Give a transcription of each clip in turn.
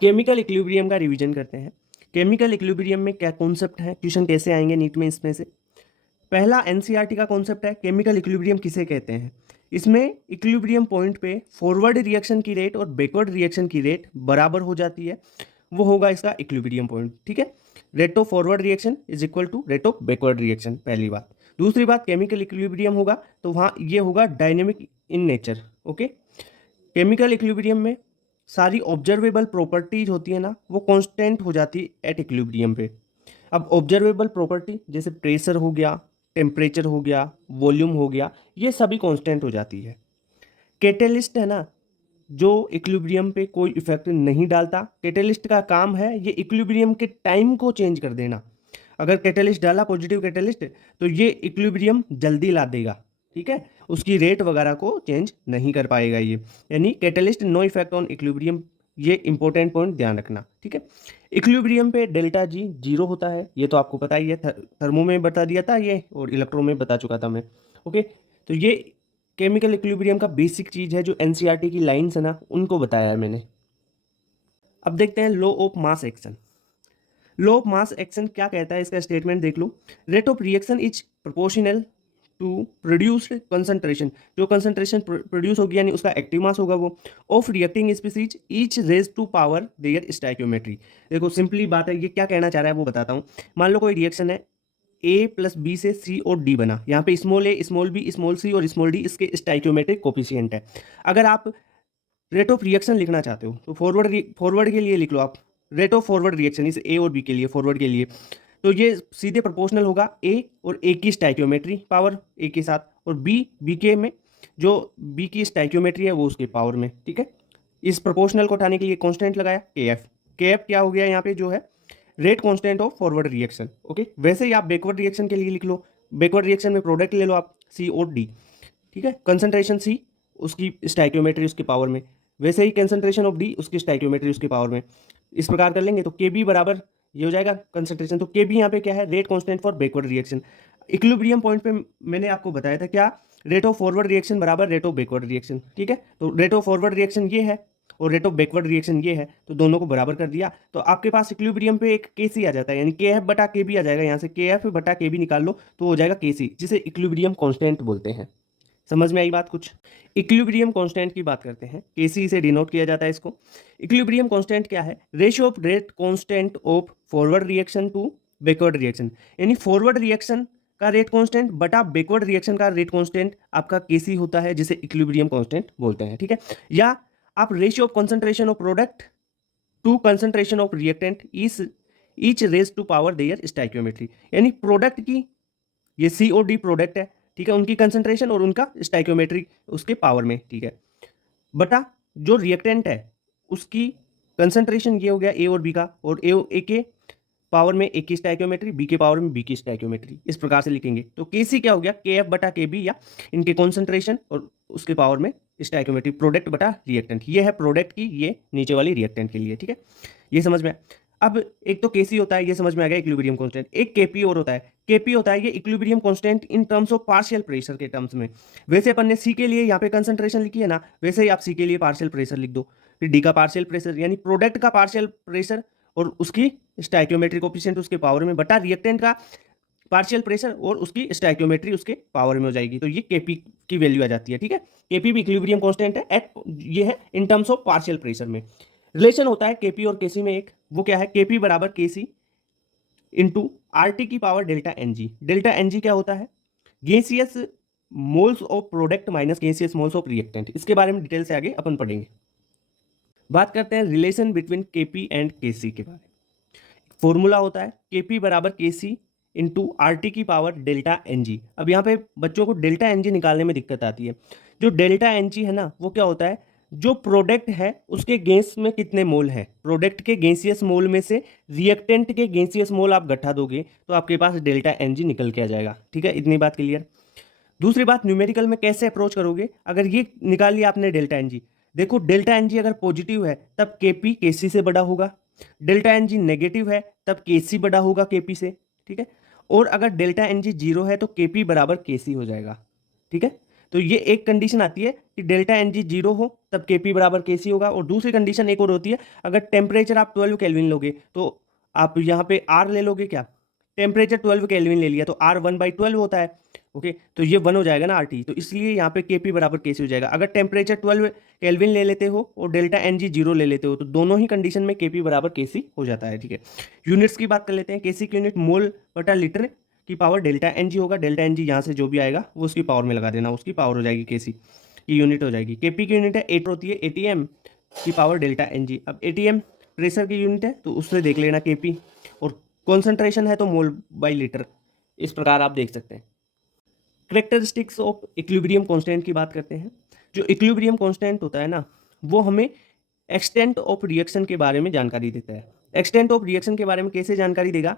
Chemical equilibrium का revision करते हैं। केमिकल इक्विलिब्रियम में क्या कॉन्सेप्ट है, क्वेश्चन कैसे आएंगे नीट में इसमें से। पहला एनसीईआरटी का कॉन्सेप्ट है केमिकल इक्विलिब्रियम किसे कहते हैं। इसमें इक्विलिब्रियम पॉइंट पे फॉरवर्ड रिएक्शन की रेट और बैकवर्ड रिएक्शन की रेट बराबर हो जाती है, वो होगा इसका इक्विलिब्रियम पॉइंट। ठीक है, rate of forward reaction is equal to rate of backward reaction, पहली बात। दूसरी बात, केमिकल इक्विलिब्रियम होगा तो वहाँ ये होगा dynamic in nature. Okay, chemical equilibrium में सारी ऑब्जर्वेबल प्रॉपर्टीज होती है ना, वो कांस्टेंट हो जाती है एट इक्विलिब्रियम पे। अब ऑब्जर्वेबल प्रॉपर्टी जैसे प्रेशर हो गया, टेम्परेचर हो गया, वॉल्यूम हो गया, ये सभी कांस्टेंट हो जाती है। कैटेलिस्ट है ना, जो इक्विलिब्रियम पे कोई इफेक्ट नहीं डालता। कैटेलिस्ट का काम है ये इक्विलिब्रियम के टाइम को चेंज कर देना। अगर कैटेलिस्ट डाला, पॉजिटिव कैटेलिस्ट, तो ये इक्विलिब्रियम जल्दी ला देगा। ठीक है, उसकी रेट वगैरह को चेंज नहीं कर पाएगा ये, यानी catalyst no effect on equilibrium. ये इंपॉर्टेंट पॉइंट ध्यान रखना। ठीक है, इक्विलिब्रियम पे डेल्टा जी जीरो होता है, ये तो आपको पता ही है, थर्मो में बता दिया था ये, और इलेक्ट्रो में बता चुका था मैं। ओके, तो ये केमिकल इक्विलिब्रियम का बेसिक चीज है, जो एनसीईआरटी की लाइंस है ना, उनको बताया है मैंने। अब देखते हैं law of mass action. Law of mass action क्या कहता है, इसका स्टेटमेंट देख लो। Rate of reaction is proportional to produced concentration. जो कंसंट्रेशन प्रोड्यूस होगी यानी उसका एक्टिव मास होगा वो, of reacting species each raise to power their stoichiometry. देखो सिंपली बात है, ये क्या कहना चाह रहा है वो बताता हूँ। मान लो कोई रिएक्शन है, ए प्लस बी से सी और डी बना, यहाँ पे स्मॉल ए, स्मॉल बी, स्मॉल सी और स्मॉल डी इसके स्टाइक्योमेट्रिक कोफिशिएंट है। अगर आप रेट ऑफ रिएक्शन लिखना चाहते हो तो फॉरवर्ड के लिए लिख लो आप, रेट ऑफ फॉरवर्ड रिएक्शन इस ए और बी के लिए, फॉरवर्ड के लिए, तो ये सीधे प्रोपोर्शनल होगा ए और ए की स्टाइक्योमेट्री पावर ए के साथ, और बी के में जो बी की स्टाइक्योमेट्री है वो उसके पावर में। ठीक है, इस प्रोपोर्शनल को उठाने के लिए कांस्टेंट लगाया के एफ क्या हो गया यहाँ पे जो है, rate constant of forward reaction. Okay, वैसे ही आप बैकवर्ड रिएक्शन के लिए लिख लो, बैकवर्ड रिएक्शन में प्रोडक्ट ले लो आप सी और डी। ठीक है, कंसंट्रेशन सी, उसकी स्टाइक्योमेट्री उसके पावर में, वैसे ही कंसंट्रेशन ऑफ डी, उसकी स्टाइक्योमेट्री उसके पावर में। इस प्रकार कर लेंगे तो के बी बराबर ये हो जाएगा कंसंट्रेशन, तो के बी यहाँ पे क्या है, rate constant for backward reaction. Equilibrium point पे मैंने आपको बताया था क्या, रेट ऑफ फॉरवर्ड रिएक्शन बराबर रेट ऑफ बैकवर्ड रिएक्शन। ठीक है, तो रेट ऑफ फॉरवर्ड रिएक्शन ये है और रेट ऑफ बैकवर्ड रिएक्शन ये है, तो दोनों को बराबर कर दिया, तो आपके पास इक्विलिब्रियम पे एक के सी आ जाता है, यानी के एफ बटा के बी आ जाएगा। यहाँ से के एफ बटा के बी निकाल लो तो हो जाएगा के सी, जिसे इक्विलिब्रियम कांस्टेंट बोलते हैं। समझ में आई बात कुछ। इक्विलिब्रियम कांस्टेंट की बात करते हैं, केसी से डिनोट किया जाता है इसको। इक्विलिब्रियम कांस्टेंट क्या है, ratio of rate constant of forward reaction to backward reaction, यानी फॉरवर्ड रिएक्शन का रेट कांस्टेंट बटा बैकवर्ड रिएक्शन का रेट कांस्टेंट आपका केसी होता है, जिसे इक्विलिब्रियम कांस्टेंट बोलते हैं। ठीक है, या आप ratio of concentration of product to concentration of reactant is each raise to power their stoichiometry, यानी प्रोडक्ट की, ये सी और डी प्रोडक्ट है, ठीक है, उनकी कंसंट्रेशन और उनका स्टाइक्योमेट्री उसके पावर में। ठीक है, बटा जो रिएक्टेंट है उसकी कंसंट्रेशन, ये हो गया ए और बी का, और ए के पावर में ए की स्टाइक्योमेट्री, बी के पावर में बी की स्टाइक्योमेट्री, इस प्रकार से लिखेंगे। तो के सी क्या हो गया, के एफ बटा के बी, या इनके कॉन्सेंट्रेशन और उसके पावर में स्टाइक्योमेट्री, प्रोडक्ट बटा रिएक्टेंट। ये है प्रोडक्ट की, ये नीचे वाली रिएक्टेंट के लिए। ठीक है, ये समझ में। अब एक तो केसी होता है, ये समझ में आ गया इक्विलिब्रियम कांस्टेंट। एक केपी और होता है, केपी होता है ये equilibrium constant in terms of partial pressure के टर्म्स में। वैसे अपन ने सी के लिए यहाँ पे कंसंट्रेशन लिखी है ना, वैसे ही आप सी के लिए पार्शियल प्रेशर लिख दो, फिर डी का पार्शियल प्रेशर यानी प्रोडक्ट का पार्शियल प्रेशर और उसकी स्टाइक्योमेट्री कोफिशिएंट उसके पावर में, बटा रिएक्टेंट का पार्शियल प्रेशर और उसकी स्टाइक्योमेट्री उसके पावर में हो जाएगी, तो ये केपी की वैल्यू आ जाती है। ठीक है, केपी भी इक्विलिब्रियम कांस्टेंट है एट, ये है in terms of partial pressure में। रिलेशन होता है केपी और केसी में एक, वो क्या है, केपी बराबर केसी इंटू आर टी की power delta N G. Delta N G क्या होता है, gaseous moles of product minus gaseous moles of reactant. इसके बारे में डिटेल से आगे अपन पढ़ेंगे। बात करते हैं रिलेशन बिटवीन केपी एंड केसी के बारे में। फॉर्मूला होता है केपी बराबर केसी इंटू आर टी की पावर डेल्टा एन जी। अब यहाँ पे बच्चों को डेल्टा एन जी निकालने में दिक्कत आती है। जो डेल्टा एन जी है ना, वो क्या होता है, जो प्रोडक्ट है उसके गैस में कितने मोल है, प्रोडक्ट के गैसियस मोल में से रिएक्टेंट के गैसियस मोल आप घटा दोगे तो आपके पास डेल्टा एन जी निकल के आ जाएगा। ठीक है, इतनी बात क्लियर। दूसरी बात, न्यूमेरिकल में कैसे अप्रोच करोगे, अगर ये निकाल लिया आपने डेल्टा एन जी, देखो डेल्टा एन जी अगर पॉजिटिव है तब केपी केसी से बड़ा होगा, डेल्टा एन जी नेगेटिव है तब केसी बड़ा होगा केपी से। ठीक है, और अगर डेल्टा एन जी जीरो है तो केपी बराबर केसी हो जाएगा। ठीक है, तो ये एक कंडीशन आती है कि डेल्टा एन जी जीरो हो तब के पी बराबर के सी होगा। और दूसरी कंडीशन एक और होती है, अगर टेम्परेचर आप 12 केल्विन लोगे तो आप यहाँ पे आर ले लोगे, क्या टेम्परेचर 12 केल्विन ले लिया तो आर 1/12 होता है। ओके, तो ये 1 हो जाएगा ना आर टी, तो इसलिए यहाँ पे के पी बराबर के सी हो जाएगा। अगर टेम्परेचर 12 केल्विन ले लेते हो और डेल्टा एन जी जीरो ले लेते हो तो दोनों ही कंडीशन में के पी बराबर के सी हो जाता है। ठीक है, यूनिट्स की बात कर लेते हैं। के सी की यूनिट मोल बटा लीटर की पावर डेल्टा एन जी होगा। डेल्टा एन जी यहाँ से जो भी आएगा वो उसकी पावर में लगा देना, उसकी पावर हो जाएगी के सी की यूनिट हो जाएगी। के पी की यूनिट है एट होती है एटीएम की पावर डेल्टा एन जी। अब एटीएम प्रेशर की यूनिट है तो उससे देख लेना के पी, और कॉन्सेंट्रेशन है तो मोल बाई लीटर। इस प्रकार आप देख सकते हैं। करेक्टरिस्टिक्स ऑफ इक्विलिब्रियम कांस्टेंट की बात करते हैं। जो इक्विलिब्रियम कांस्टेंट होता है ना, वो हमें एक्सटेंट ऑफ रिएक्शन के बारे में जानकारी देता है। एक्सटेंट ऑफ रिएक्शन के बारे में कैसे जानकारी देगा?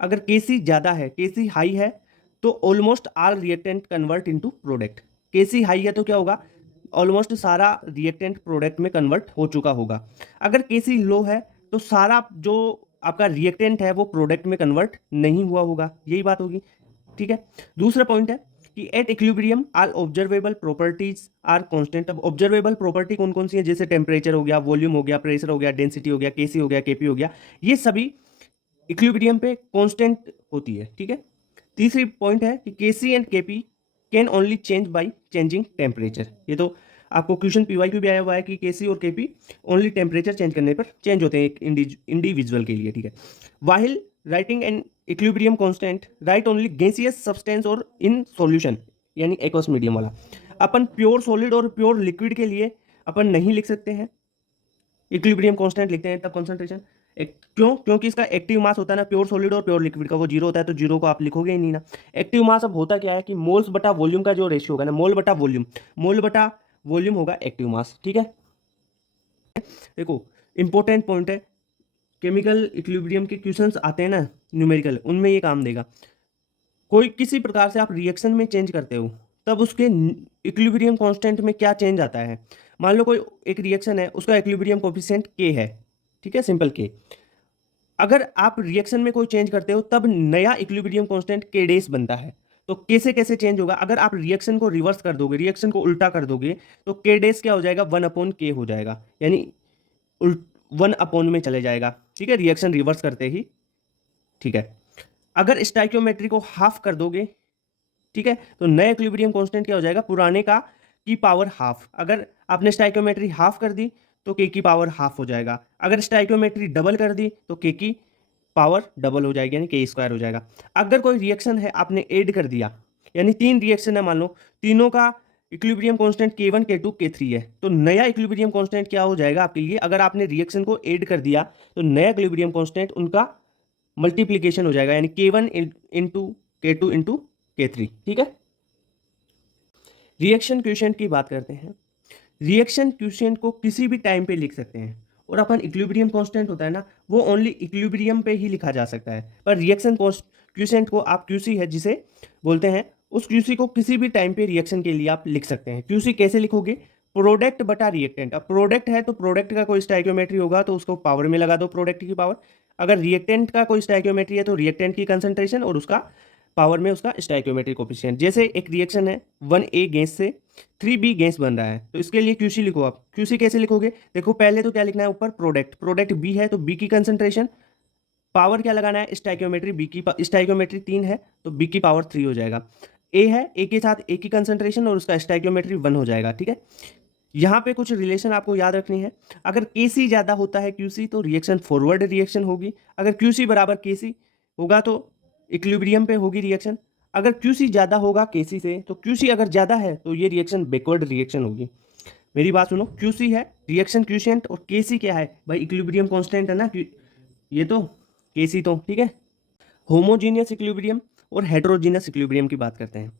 अगर केसी ज़्यादा है, केसी हाई है, तो ऑलमोस्ट आल रिएक्टेंट कन्वर्ट इनटू प्रोडक्ट। केसी हाई है तो क्या होगा? ऑलमोस्ट सारा रिएक्टेंट प्रोडक्ट में कन्वर्ट हो चुका होगा। अगर केसी लो है तो सारा जो आपका रिएक्टेंट है वो प्रोडक्ट में कन्वर्ट नहीं हुआ होगा, यही बात होगी। ठीक है, दूसरा पॉइंट है कि at equilibrium all observable properties are constant. अब ऑब्जर्वेबल प्रॉपर्टी कौन कौन सी है? जैसे टेम्परेचर हो गया, वॉल्यूम हो गया, प्रेशर हो गया, डेंसिटी हो गया, केसी हो गया, केपी हो गया, ये सभी इक्विलिब्रियम पे कांस्टेंट होती है। ठीक है, तीसरी पॉइंट है कि KC and KP can only change by changing temperature. ये तो आपको क्वेश्चन पीवाईक्यू भी आया हुआ है कि केसी और केपी ओनली टेम्परेचर चेंज करने पर चेंज होते हैं एक इंडिविजुअल के लिए। ठीक है, while writing an equilibrium constant write only gaseous substance और इन सॉल्यूशन, यानी एक्वस मीडियम वाला। अपन प्योर सॉलिड और प्योर लिक्विड के लिए अपन नहीं लिख सकते हैं इक्विलिब्रियम कांस्टेंट, लिखते हैं तब कंसंट्रेशन। क्यों? क्योंकि इसका एक्टिव मास होता है ना प्योर सॉलिड और प्योर लिक्विड का, वो जीरो होता है, तो जीरो को आप लिखोगे ही नहीं ना। एक्टिव मास अब होता क्या है कि मोल्स बटा वॉल्यूम का जो रेशियो होगा ना, मोल बटा वॉल्यूम, मोल बटा वॉल्यूम होगा एक्टिव मास। ठीक है, देखो इंपॉर्टेंट पॉइंट है, केमिकल इक्विलिब्रियम के क्वेश्चंस आते हैं ना न्यूमेरिकल, उनमें ये काम देगा। कोई किसी प्रकार से आप रिएक्शन में चेंज करते हो तब उसके इक्विलिब्रियम कांस्टेंट में क्या चेंज आता है। मान लो कोई एक रिएक्शन है, उसका इक्विलिब्रियम कोफिशिएंट के है, ठीक है, सिंपल के। अगर आप रिएक्शन में कोई चेंज करते हो तब नया इक्विलिब्रियम कांस्टेंट के डेस बनता है। तो कैसे कैसे चेंज होगा? अगर आप रिएक्शन को रिवर्स कर दोगे, रिएक्शन को उल्टा कर दोगे, तो के डेस क्या हो जाएगा? 1/k हो जाएगा, यानी 1 में चले जाएगा। ठीक है, रिएक्शन रिवर्स करते ही। ठीक है, अगर स्टाइकियोमेट्री को हाफ कर दोगे, ठीक है, तो नया इक्विलिब्रियम कांस्टेंट क्या हो जाएगा? पुराने का की पावर हाफ। अगर आपने स्टाइकियोमेट्री हाफ कर दी तो के की पावर हाफ हो जाएगा। अगर स्टाइकियोमेट्री डबल कर दी तो के की पावर डबल हो जाएगी, यानी के स्क्वायर हो जाएगा। अगर कोई रिएक्शन है आपने ऐड कर दिया, यानी 3 रिएक्शन है, मान लो तीनों का equilibrium constant K1 K2 K3 है, तो नया इक्विलिब्रियम कांस्टेंट क्या हो जाएगा आपके लिए? अगर आपने रिएक्शन को ऐड कर दिया तो नया इक्विलिब्रियम कांस्टेंट उनका मल्टीप्लीकेशन हो जाएगा, यानी K1 into K2 into K3। ठीक है, रिएक्शन क्वोशिएंट की बात करते हैं। रिएक्शन क्वोशिएंट को किसी भी टाइम पे लिख सकते हैं, और अपन इक्विलिब्रियम कांस्टेंट होता है ना, वो ओनली इक्विलिब्रियम पे ही लिखा जा सकता है। पर रिएक्शन क्वोशिएंट को आप क्यूसी है जिसे बोलते हैं, उस क्यूसी को किसी भी टाइम पे रिएक्शन के लिए आप लिख सकते हैं। क्यूसी कैसे लिखोगे? प्रोडक्ट बटा रिएक्टेंट। अब प्रोडक्ट है तो प्रोडक्ट का कोई स्टाइकियोमेट्री होगा तो उसको पावर में लगा दो, प्रोडक्ट की पावर। अगर रिएक्टेंट का कोई स्टाइकियोमेट्री है तो रिएक्टेंट की कंसंट्रेशन और उसका पावर में उसका स्टाइकियोमेट्रिक कोफिशिएंट। जैसे एक रिएक्शन है 1A गैस से 3B गैस बन रहा है, तो इसके लिए क्यूसी लिखो आप। क्यूसी कैसे लिखोगे? देखो पहले तो क्या लिखना है ऊपर? प्रोडक्ट, प्रोडक्ट बी है तो बी की कंसंट्रेशन, पावर क्या लगाना है? स्टाइकियोमेट्री, बी की स्टाइकियोमेट्री 3 है तो बी की पावर 3 हो जाएगा। ए है, ए के साथ ए की कंसंट्रेशन और उसका स्टाइकियोमेट्री 1 हो जाएगा। ठीक है, यहाँ पे कुछ रिलेशन आपको याद रखनी है। अगर केसी ज़्यादा होता है क्यूसी तो रिएक्शन फॉरवर्ड रिएक्शन होगी। अगर क्यूसी बराबर केसी होगा तो इक्विलिब्रियम पे होगी रिएक्शन। अगर क्यूसी ज़्यादा होगा केसी से तो क्यूसी अगर ज़्यादा है तो ये रिएक्शन बैकवर्ड रिएक्शन होगी। मेरी बात सुनो, क्यूसी है रिएक्शन क्वोशिएंट और केसी क्या है भाई? इक्विलिब्रियम कांस्टेंट है ना ये तो, केसी तो। ठीक है, होमोजीनियस इक्विलिब्रियम और हेटेरोजीनियस इक्विलिब्रियम की बात करते हैं।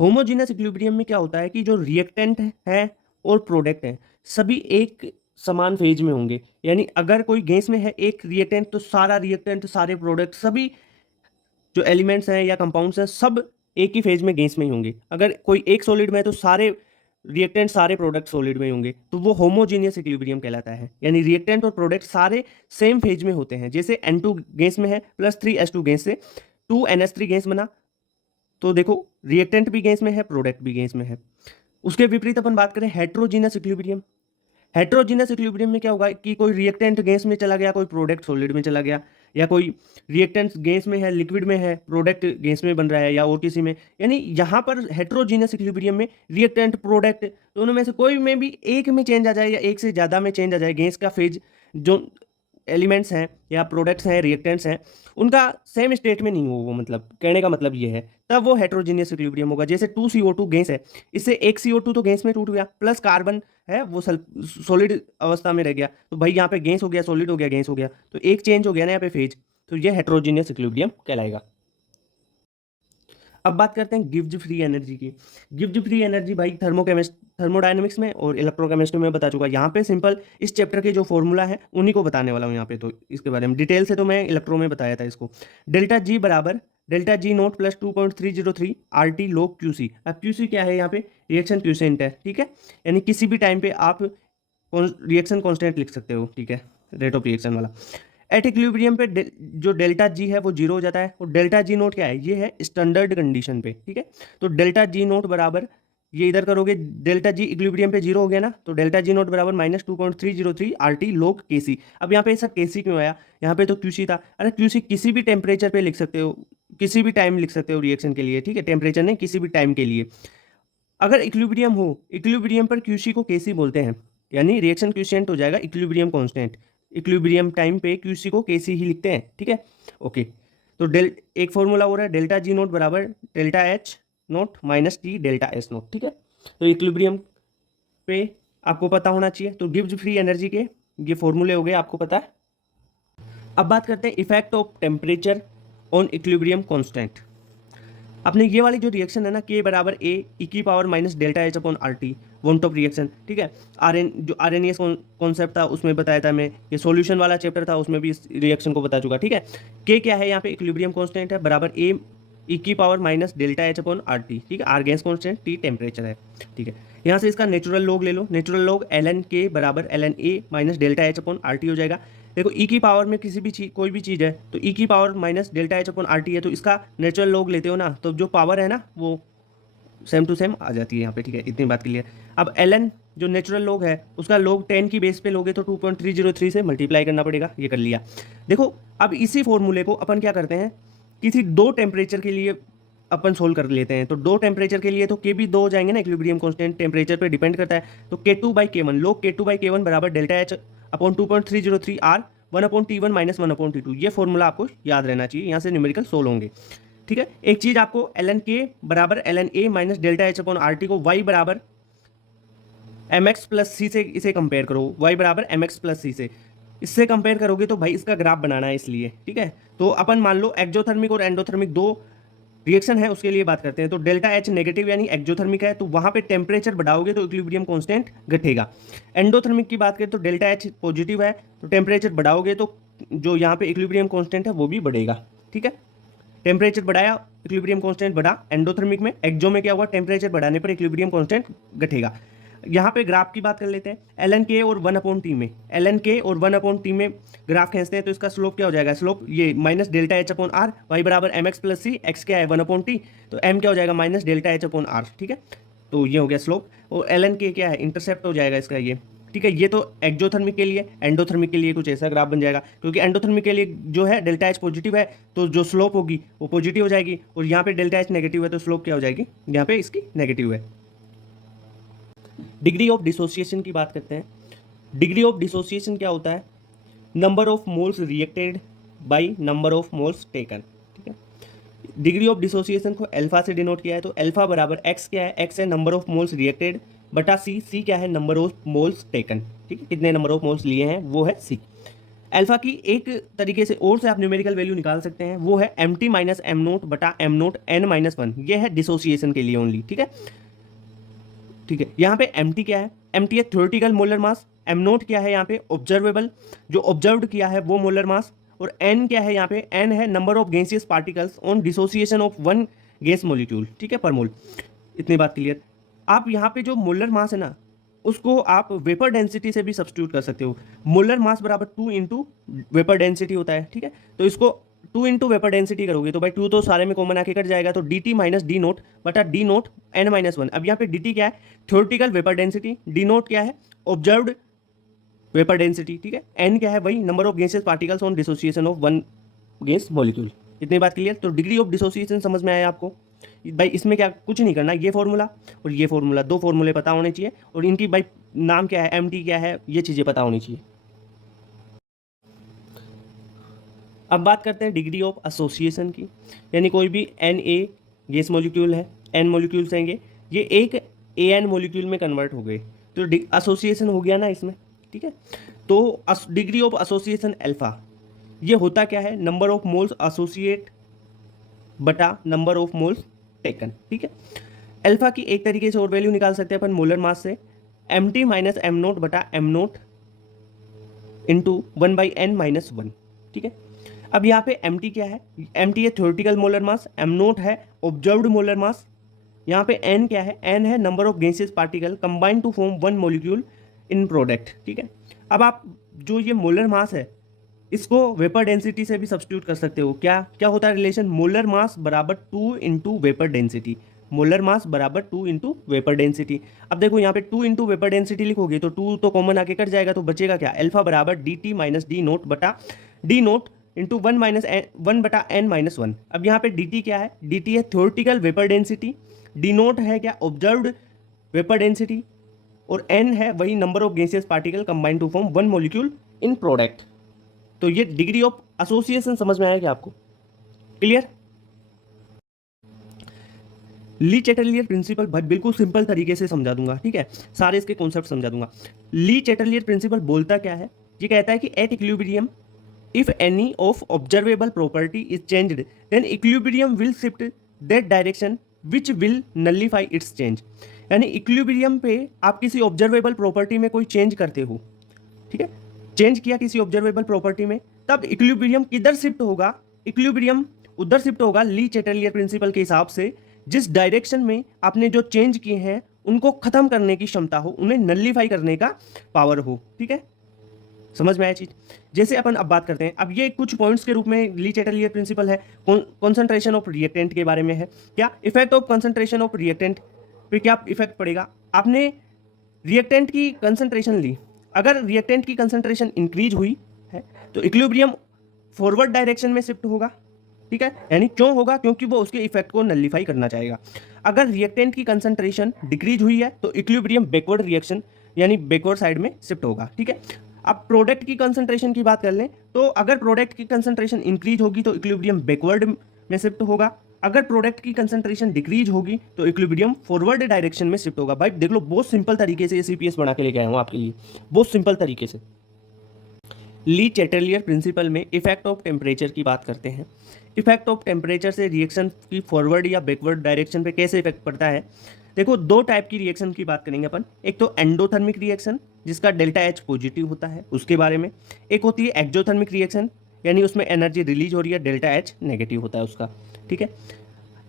होमोजीनियस इक्विलिब्रियम में क्या होता है कि जो रिएक्टेंट है और प्रोडक्ट है सभी एक समान फेज में होंगे, यानी अगर कोई गैस में है एक रिएक्टेंट तो सारा रिएक्टेंट, सारे प्रोडक्ट, सभी जो एलिमेंट्स हैं या कंपाउंड्स हैं सब एक ही फेज में गैस में ही होंगे। अगर कोई एक सॉलिड में है तो सारे रिएक्टेंट, सारे प्रोडक्ट सॉलिड में ही होंगे, तो वो होमोजीनियस इक्विलिब्रियम कहलाता है। यानी रिएक्टेंट और प्रोडक्ट सारे सेम फेज में होते हैं। जैसे N2 गैस में है प्लस 3H2 गैस से 2NH3 गैस बना, तो देखो रिएक्टेंट भी गैस में है, प्रोडक्ट भी गैस में है। उसके विपरीत अपन बात करें हेट्रोजीनस इक्विलिब्रियम। हेट्रोजीनस इक्विलिब्रियम में क्या होगा कि कोई रिएक्टेंट गैस में चला गया, कोई प्रोडक्ट सॉलिड में चला गया, या कोई रिएक्टेंट गैस में है, लिक्विड में है, प्रोडक्ट गैस में बन रहा है, या और किसी में। यानी यहाँ पर हेट्रोजीनस इक्विलिब्रियम में रिएक्टेंट प्रोडक्ट दोनों में से कोई में भी एक में चेंज आ जाए या एक से ज़्यादा में चेंज आ जाए, गैस का फेज जो एलिमेंट्स हैं या प्रोडक्ट्स हैं, रिएक्टेंट्स हैं, उनका सेम स्टेट में नहीं हो, वो मतलब कहने का मतलब ये है, तब वो हेट्रोजीनियस इक्विलिब्रियम होगा। जैसे 2CO2 गैस है, इससे एक CO2 तो गैस में टूट गया, प्लस कार्बन है वो सॉलिड अवस्था में रह गया, तो भाई यहाँ पे गैस हो गया, सॉलिड हो गया, गैस हो गया, तो एक चेंज हो गया ना यहाँ पे फेज, तो ये हेट्रोजीनियस इक्विलिब्रियम कहलाएगा। अब बात करते हैं गिब्स फ्री एनर्जी की। गिब्स फ्री एनर्जी भाई थर्मोडायनेमिक्स में और इलेक्ट्रोकेमिस्ट्री में बता चुका। यहाँ पे सिंपल इस चैप्टर के जो फॉर्मूला है उन्हीं को बताने वाला हूँ यहाँ पे, तो इसके बारे में डिटेल से तो मैं इलेक्ट्रो में बताया था इसको। डेल्टा जी बराबर delta G note plus 2.303 RT log QC। अब QC क्या है यहाँ पे? रिएक्शन क्यूसेंट है, ठीक है, यानी किसी भी टाइम पे आप रिएक्शन कॉन्स्टेंट लिख सकते हो, ठीक है, रेट ऑफ रिएक्शन वाला। एट इक्विलिब्रियम पे जो डेल्टा जी है वो जीरो हो जाता है, और डेल्टा जी नोट क्या है? ये है स्टैंडर्ड कंडीशन पे, ठीक है। तो डेल्टा जी नोट बराबर, ये इधर करोगे, डेल्टा जी इक्विलिब्रियम पे जीरो हो गया ना, तो डेल्टा जी नोट बराबर -2.303 RT log KC। अब यहाँ पे सर KC क्यों आया? यहाँ पे तो QC था। अरे QC किसी भी टेम्परेचर पे लिख सकते हो, किसी भी टाइम लिख सकते हो रिएक्शन के लिए, ठीक है, टेम्परेचर नहीं, किसी भी टाइम के लिए। अगर इक्विलिब्रियम हो, इक्विलिब्रियम पर QC को KC बोलते हैं, यानी रिएक्शन क्यूशिएंट हो जाएगा इक्विलिब्रियम कांस्टेंट। इक्विलिब्रियम टाइम पे QC को KC ही लिखते हैं, ठीक है, ओके। तो एक फॉर्मूला हो रहा है डेल्टा जी नोट बराबर delta H note minus T delta S note, ठीक है। तो इक्विलिब्रियम पे आपको पता होना चाहिए। तो गिब्स फ्री एनर्जी के ये फॉर्मूले हो गए, आपको पता है। अब बात करते हैं effect of temperature on equilibrium constant. अपने ये वाली जो रिएक्शन है ना, K बराबर A e⁻ minus delta H upon RT, one top reaction, ठीक है। जो RNAS कॉन्सेप्ट था उसमें बताया था मैं, ये सॉल्यूशन वाला चैप्टर था उसमें भी इस रिएक्शन को बता चुका, ठीक है। K क्या है यहाँ पे? इक्विलिब्रियम कांस्टेंट है, बराबर A e⁻ minus delta H upon RT, ठीक है। R gas constant, T temperature है, ठीक है। यहाँ से इसका नेचुरल लॉग ले लो, नेचुरल लॉग ln K बराबर ln A minus delta H upon RT हो जाएगा। देखो ई की पावर में किसी भी चीज, कोई भी चीज़ है, तो ई की power minus delta H upon RT है, तो इसका नेचुरल लॉग लेते हो ना, तो जो पावर है ना वो सेम टू सेम आ जाती है यहाँ पे, ठीक है, इतनी बात क्लियर। अब ln जो नेचुरल लॉग है उसका लॉग 10 की बेस पे लोगे तो 2.303 से मल्टीप्लाई करना पड़ेगा, ये कर लिया। देखो अब इसी फॉर्मूले को अपन क्या करते हैं, किसी दो टेम्परेचर के लिए अपन सोल्व कर लेते हैं। तो दो टेम्परेचर के लिए तो के भी दो हो जाएंगे ना, इक्विलिब्रियम कांस्टेंट टेम्परेचर पे डिपेंड करता है। तो K2/K1 log K2/K1 बराबर delta H upon 2.303 R 1/T1 minus 1/T2। ये फॉर्मूला आपको याद रहना चाहिए, यहाँ से न्यूमेरिकल सोल्व होंगे, ठीक है। एक चीज आपको ln K बराबर ln A minus delta H upon RT को y बराबर mx प्लस सी से इसे कंपेयर करो, y बराबर mx प्लस सी से इससे कंपेयर करोगे तो भाई इसका ग्राफ बनाना है इसलिए, ठीक है। तो अपन मान लो एक्जोथर्मिक और एंडोथर्मिक दो रिएक्शन है, उसके लिए बात करते हैं। तो डेल्टा एच नेगेटिव यानी एक्जोथर्मिक है, तो वहाँ पे टेम्परेचर बढ़ाओगे तो इक्विलिब्रियम कांस्टेंट घटेगा। एंडोथर्मिक की बात करें तो डेल्टा एच पॉजिटिव है, तो टेम्परेचर बढ़ाओगे तो जो यहाँ पे इक्विलिब्रियम कांस्टेंट है वो भी बढ़ेगा, ठीक है। टेम्परेचर बढ़ाया, इक्विलिब्रियम कांस्टेंट बढ़ा एंडोथर्मिक में। एक्जो में क्या हुआ? टेम्परेचर बढ़ाने पर इक्विलिब्रियम कांस्टेंट घटेगा। यहाँ पे ग्राफ की बात कर लेते हैं। ln K और 1/T में, ln K और 1/T में ग्राफ खींचते हैं तो इसका स्लोप क्या हो जाएगा? स्लोप ये minus delta H upon R, Y बराबर mx प्लस सी, एक्स क्या है 1/T, तो m क्या हो जाएगा? Minus delta H upon R, ठीक है। तो ये हो गया स्लोप। और ln K क्या है? इंटरसेप्ट हो जाएगा इसका ये, ठीक है। ये तो एक्जोथर्मिक के लिए। एंडोथर्मिक के लिए कुछ ऐसा ग्राफ बन जाएगा, क्योंकि एंडोथर्मिक के लिए जो है डेल्टा एच पॉजिटिव है तो जो स्लोप होगी वो पॉजिटिव हो जाएगी, और यहाँ पे डेल्टा एच नेगेटिव है तो स्लोप क्या हो जाएगी? यहाँ पे इसकी नेगेटिव है। डिग्री ऑफ डिसोसिएशन की बात करते हैं। डिग्री ऑफ डिसोसिएशन क्या होता है? Number of moles reacted by number of moles taken, ठीक है। डिग्री ऑफ डिसोसिएशन को अल्फा से डिनोट किया है, तो अल्फा बराबर एक्स क्या है? एक्स है नंबर ऑफ मोल्स रिएक्टेड बटा सी, सी क्या है? नंबर ऑफ मोल्स टेकन, ठीक है, कितने नंबर ऑफ मोल्स लिए हैं वो है सी। अल्फा की एक तरीके से और से आप न्यूमेरिकल वैल्यू निकाल सकते हैं, वो है M T minus M nought बटा M nought N minus one. ये है डिसोसिएशन के लिए ओनली, ठीक है, ठीक है। यहाँ पे एम टी क्या है? एम टी है theoretical molar mass. M naught क्या है यहाँ पे? ऑब्जर्वेबल, जो ऑब्जर्व्ड किया है वो मोलर मास। और एन क्या है यहाँ पे? एन है number of gaseous particles on dissociation of one gas molecule, ठीक है, पर मोल। इतनी बात क्लियर। आप यहाँ पे जो मोलर मास है ना, उसको आप वेपर डेंसिटी से भी सब्स्टिट्यूट कर सकते हो। मोलर मास बराबर 2 इंटू वेपर डेंसिटी होता है, ठीक है। तो इसको टू इंटू वेपर डेंसिटी करोगे तो भाई टू तो सारे में कॉमन आके कट जाएगा, तो D T minus D nought बटा D nought N minus one. अब यहाँ पे डी टी क्या है, theoretical vapour density, D nought क्या है, ऑब्जर्व्ड वेपर डेंसिटी, ठीक है, एन क्या है, वही number of gases particles on dissociation of one gas molecule. इतनी बात क्लियर। तो डिग्री ऑफ डिसोसिएशन समझ में आया आपको भाई। इसमें क्या कुछ नहीं करना, ये फॉर्मूला और ये फॉर्मूला, दो फॉर्मूले पता होने चाहिए, और इनकी भाई नाम क्या है, एम टी क्या है, ये चीज़ें पता होनी चाहिए। अब बात करते हैं डिग्री ऑफ एसोसिएशन की, यानी कोई भी एन ए गैस मॉलिक्यूल है, एन मॉलिक्यूल्स हैंगे, ये एक ए एन मॉलिक्यूल में कन्वर्ट हो गए, तो एसोसिएशन हो गया ना इसमें, ठीक है। तो डिग्री ऑफ एसोसिएशन अल्फा, ये होता क्या है, नंबर ऑफ मोल्स एसोसिएट बटा नंबर ऑफ मोल्स टेकन, ठीक है। अल्फा की एक तरीके से और वैल्यू निकाल सकते हैं अपन मोलर मास से, M T minus M nought बटा M nought into one by N minus one, ठीक है। अब यहाँ पे एम टी क्या है, एम टी है theoretical molar mass, M nought है ऑब्जर्व्ड मोलर मास, यहाँ पे एन क्या है, एन है number of gases particle combine to form one molecule in product, ठीक है। अब आप जो ये मोलर मास है इसको वेपर डेंसिटी से भी सब्स्टिट्यूट कर सकते हो। क्या क्या होता है रिलेशन, मोलर मास बराबर two into vapour density, molar mass बराबर टू इंटू वेपर डेंसिटी। अब देखो यहाँ पे टू इंटू वेपर डेंसिटी लिखोगे तो टू तो कॉमन आके कट जाएगा, तो बचेगा क्या, अल्फा बराबर D T minus D nought बटा D nought into one minus one बटा एन माइनस वन। अब यहाँ पे डी टी क्या है, डी टी है theoretical vapour density, D nought है क्या, ऑब्जर्व्ड वेपर डेंसिटी, और एन है वही number of gaseous particle combine to form one molecule in product. तो ये डिग्री ऑफ एसोसिएशन समझ में आया क्या आपको, क्लियर। ली चैटलियर प्रिंसिपल भाई बिल्कुल सिंपल तरीके से समझा दूंगा, ठीक है, सारे इसके कॉन्सेप्ट समझा दूंगा। ली चैटलियर प्रिंसिपल बोलता क्या है, ये कहता है कि at equilibrium if any of observable property is changed then equilibrium will shift that direction which will nullify its change. यानी इक्विलिब्रियम पे आप किसी ऑब्जर्वेबल प्रॉपर्टी में कोई चेंज करते हो, ठीक है, चेंज किया किसी ऑब्जर्वेबल प्रॉपर्टी में, तब इक्विलिब्रियम किधर शिफ्ट होगा, इक्विलिब्रियम उधर शिफ्ट होगा ली चैटलियर प्रिंसिपल के हिसाब से जिस डायरेक्शन में आपने जो चेंज किए हैं उनको खत्म करने की क्षमता हो, उन्हें नलिफाई करने का पावर हो, ठीक है, समझ में आया चीज। जैसे अपन अब बात करते हैं, अब ये कुछ पॉइंट्स के रूप में ली चैटलियर प्रिंसिपल है, कॉन्सेंट्रेशन ऑफ रिएक्टेंट के बारे में है, क्या effect of concentration of reactant पे क्या इफेक्ट पड़ेगा, आपने रिएक्टेंट की कंसंट्रेशन ली, अगर रिएक्टेंट की कंसंट्रेशन इंक्रीज हुई है तो इक्विलिब्रियम फॉरवर्ड डायरेक्शन में शिफ्ट होगा, ठीक है, यानी क्यों होगा, क्योंकि वो उसके इफेक्ट को नलिफाई करना चाहेगा। अगर रिएक्टेंट की कंसंट्रेशन डिक्रीज हुई है तो इक्विलिब्रियम बैकवर्ड रिएक्शन यानी बैकवर्ड साइड में शिफ्ट होगा, ठीक है। अब प्रोडक्ट की कंसंट्रेशन की बात कर लें तो अगर प्रोडक्ट की कंसंट्रेशन इंक्रीज होगी तो इक्विलिब्रियम बैकवर्ड में शिफ्ट होगा, अगर प्रोडक्ट की कंसंट्रेशन डिक्रीज होगी तो इक्विलिब्रियम फॉरवर्ड डायरेक्शन में शिफ्ट होगा। भाई देख लो बहुत सिंपल तरीके से ये सीपीएस बना के लेके आया हूँ आपके लिए, बहुत सिंपल तरीके से। ली चैटलियर प्रिंसिपल में इफेक्ट ऑफ टेम्परेचर की बात करते हैं। इफेक्ट ऑफ टेम्परेचर से रिएक्शन की फॉरवर्ड या बैकवर्ड डायरेक्शन पे कैसे इफेक्ट पड़ता है, देखो दो टाइप की रिएक्शन की बात करेंगे अपन, एक तो एंडोथर्मिक रिएक्शन जिसका डेल्टा एच पॉजिटिव होता है उसके बारे में, एक होती है एक्जोथर्मिक रिएक्शन यानी उसमें एनर्जी रिलीज हो रही है, डेल्टा एच नेगेटिव होता है उसका, ठीक है।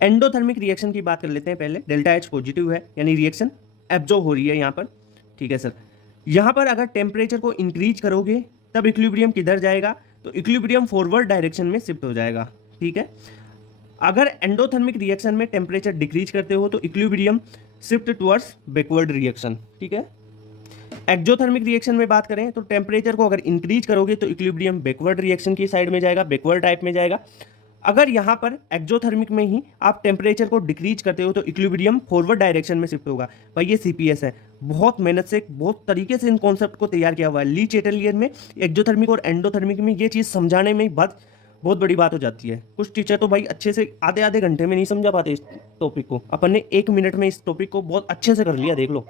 एंडोथर्मिक रिएक्शन की बात कर लेते हैं पहले, डेल्टा एच पॉजिटिव है यानी रिएक्शन एब्जॉर्ब हो रही है यहाँ पर, ठीक है सर। यहाँ पर अगर टेम्परेचर को इंक्रीज करोगे तब इक्विलिब्रियम किधर जाएगा, तो इक्विलिब्रियम फॉरवर्ड डायरेक्शन में शिफ्ट हो जाएगा, ठीक है। अगर एंडोथर्मिक रिएक्शन में टेम्परेचर डिक्रीज करते हो तो equilibrium shift towards backward reaction, ठीक है। एक्जोथर्मिक रिएक्शन में बात करें तो टेम्परेचर को अगर इंक्रीज करोगे तो इक्विलिब्रियम बैकवर्ड रिएक्शन की साइड में जाएगा, बैकवर्ड टाइप में जाएगा। अगर यहाँ पर एक्जोथर्मिक में ही आप टेम्परेचर को डिक्रीज करते हो तो इक्विलिब्रियम फॉरवर्ड डायरेक्शन में शिफ्ट होगा। भाई ये सीपीएस है, बहुत मेहनत से बहुत तरीके से इन कॉन्सेप्ट को तैयार किया हुआ है। ली चैटलियर में एक्जोथर्मिक और एंडोथर्मिक में ये चीज़ समझाने में बहुत बड़ी बात हो जाती है। कुछ टीचर तो भाई अच्छे से आधे आधे घंटे में नहीं समझा पाते इस टॉपिक को, अपन ने 1 मिनट में इस टॉपिक को बहुत अच्छे से कर लिया, देख लो।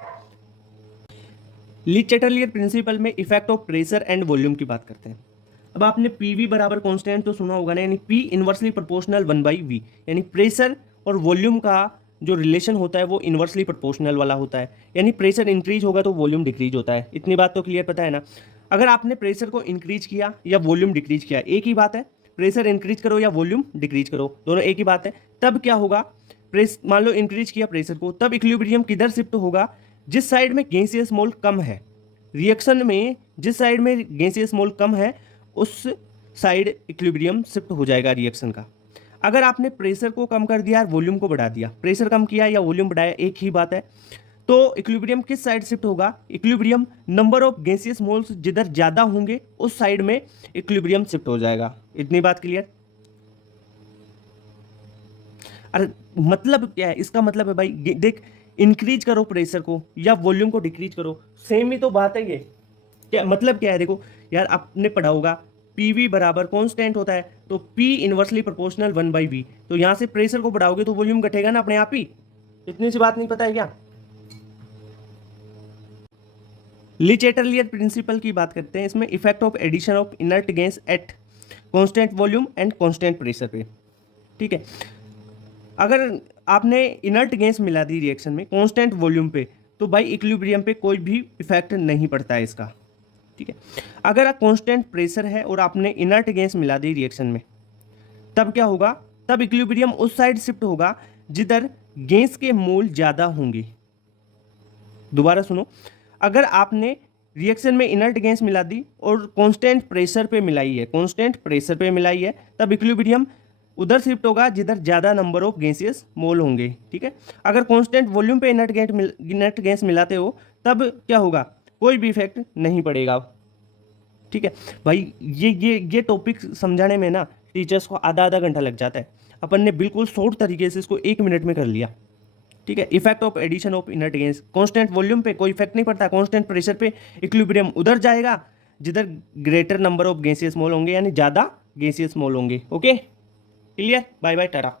ली चैटलियर प्रिंसिपल में effect of pressure and volume की बात करते हैं। अब आपने पीवी बराबर कांस्टेंट तो सुना होगा ना, यानी पी इनवर्सली प्रोपोर्शनल 1/v, यानी प्रेशर और वॉल्यूम का जो रिलेशन होता है वो इनवर्सली प्रोपोर्शनल वाला होता है, यानी प्रेशर इंक्रीज होगा तो वॉल्यूम डिक्रीज होता है। इतनी बात तो क्लियर पता है ना। अगर आपने प्रेशर को इंक्रीज किया या वॉल्यूम डिक्रीज किया, एक ही बात है, प्रेशर इंक्रीज करो या वॉल्यूम डिक्रीज करो, दोनों एक ही बात है। तब क्या होगा, मान लो इंक्रीज किया प्रेशर को, तब इक्विलिब्रियम किधर शिफ्ट होगा, जिस साइड में गैसियस मोल कम है, रिएक्शन में जिस साइड में गैसियस मोल कम है उस साइड इक्विलिब्रियम शिफ्ट हो जाएगा रिएक्शन का। अगर आपने प्रेशर को कम कर दिया और वॉल्यूम को बढ़ा दिया, प्रेशर कम किया या वॉल्यूम बढ़ाया एक ही बात है, तो इक्विलिब्रियम किस साइड शिफ्ट होगा? Equilibrium number of gaseous moles जिधर ज़्यादा होंगे उस साइड में इक्विलिब्रियम शिफ्ट हो जाएगा। इतनी बात क्लियर? अरे मतलब क्या है इसका? मतलब है भाई देख, इंक्रीज करो प्रेशर को या वॉल्यूम को डिक्रीज करो, सेम ही तो बात है ये। क्या मतलब क्या है? देखो यार, आपने पढ़ा होगा पी वी बराबर कॉन्स्टेंट होता है, तो पी इनवर्सली प्रोपोर्शनल 1/v। तो यहाँ से प्रेशर को बढ़ाओगे तो वॉल्यूम घटेगा ना अपने आप ही। इतनी सी बात नहीं पता है क्या? ली चैटरलियर प्रिंसिपल की बात करते हैं। इसमें effect of addition of inert gas at constant volume and constant pressure पे। ठीक है, अगर आपने इनर्ट गैस मिला दी रिएक्शन में कांस्टेंट वॉल्यूम पे, तो भाई इक्विलिब्रियम पे कोई भी इफेक्ट नहीं पड़ता है इसका। ठीक है, अगर कांस्टेंट प्रेशर है और आपने इनर्ट गैस मिला दी रिएक्शन में, तब क्या होगा? तब इक्विलिब्रियम उस साइड शिफ्ट होगा जिधर गैस के मोल ज़्यादा होंगे। दोबारा सुनो, अगर आपने रिएक्शन में इनर्ट गैस मिला दी और कांस्टेंट प्रेशर पे मिलाई है, कांस्टेंट प्रेशर पे मिलाई है, तब इक्विलिब्रियम उधर शिफ्ट होगा जिधर ज़्यादा नंबर ऑफ गैसियस मोल होंगे। ठीक है, अगर कांस्टेंट वॉल्यूम पे इनर्ट गैस मिलाते हो, तब क्या होगा? कोई भी इफेक्ट नहीं पड़ेगा। ठीक है भाई, ये टॉपिक समझाने में ना टीचर्स को आधा आधा घंटा लग जाता है। अपन ने बिल्कुल शॉर्ट तरीके से इसको 1 मिनट में कर लिया। ठीक है, effect of addition of inert gas, constant volume पे कोई इफेक्ट नहीं पड़ता, कांस्टेंट प्रेशर पे इक्विलिब्रियम उधर जाएगा जिधर greater number of gaseous mole होंगे, यानी ज़्यादा गैसियस मोल होंगे। Okay, clear? Bye bye, Tata.